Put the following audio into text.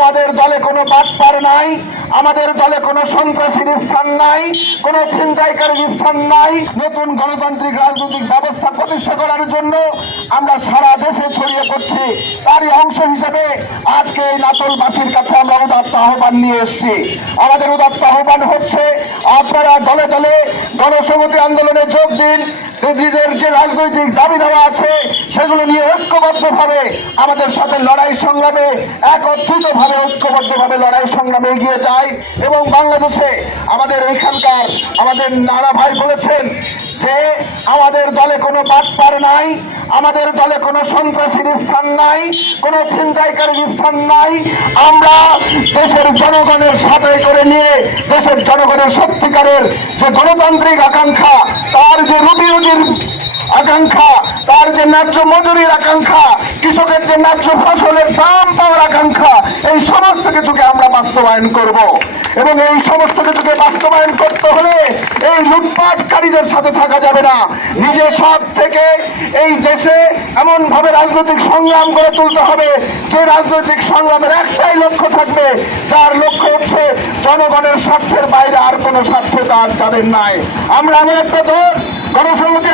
আমাদের দলে কোনো বাটপার নাই, আমাদের দলে কোনো সন্ত্রাসীর স্থান নাই, কোনো ছিনতাইকারীর স্থান নাই। নতুন গণতান্ত্রিক রাজনৈতিক ব্যবস্থা প্রতিষ্ঠা করার জন্য আমরা সারা দেশে ছড়িয়ে পড়ছি। তারই অংশ হিসেবে আজকে এই নাটোরবাসীর কাছে আমরা উদাত্ত আহ্বান নিয়ে এসেছি। আমাদের উদাত্ত আহ্বান হচ্ছে, আপনারা দলে দলে গণসংহতি আন্দোলনে যোগ দিন। নিজেদের যে রাজনৈতিক দাবি দেওয়া আছে সেগুলো নিয়ে ঐক্যবদ্ধভাবে আমাদের সাথে লড়াই সংগ্রামে একত্রিতভাবে ঐক্যবদ্ধভাবে লড়াই সংগ্রামে এগিয়ে যায়। এবং বাংলাদেশে আমাদের এইখানকার আমাদের নানা ভাই বলেছেন যে আমাদের দলে কোনো বাটপার নাই, আমাদের দলে কোনো সন্ত্রাসীর স্থান নাই, কোনো ছিনতাইকারীর স্থান নাই। আমরা দেশের জনগণের সাথে করে নিয়ে দেশের জনগণের সত্যিকারের যে গণতান্ত্রিক আকাঙ্ক্ষা, তার যে রুটি রুজির আকাঙ্ক্ষা, তার যে ন্যায্য মজুরির আকাঙ্ক্ষা, কৃষকের যে ন্যায্য ফসলের দাম পাওয়ার আকাঙ্ক্ষা, এই সমস্ত কিছুকে আমরা বাস্তবায়ন করব। এবং এই সমস্ত কিছুকে বাস্তবায়ন করতে হলে এই লুটপাটকারীদের সাথে থাকা যাবে না। নিজের স্বার্থ থেকে এই দেশে এমন ভাবে রাজনৈতিক সংগ্রাম করে তুলতে হবে যে রাজনৈতিক সংগ্রামের একটাই লক্ষ্য থাকবে, যার লক্ষ্য হচ্ছে জনগণের স্বার্থের বাইরে আর কোনো স্বার্থ তার যাদের নাই। আমরা এমন একটা দল গণসংহতি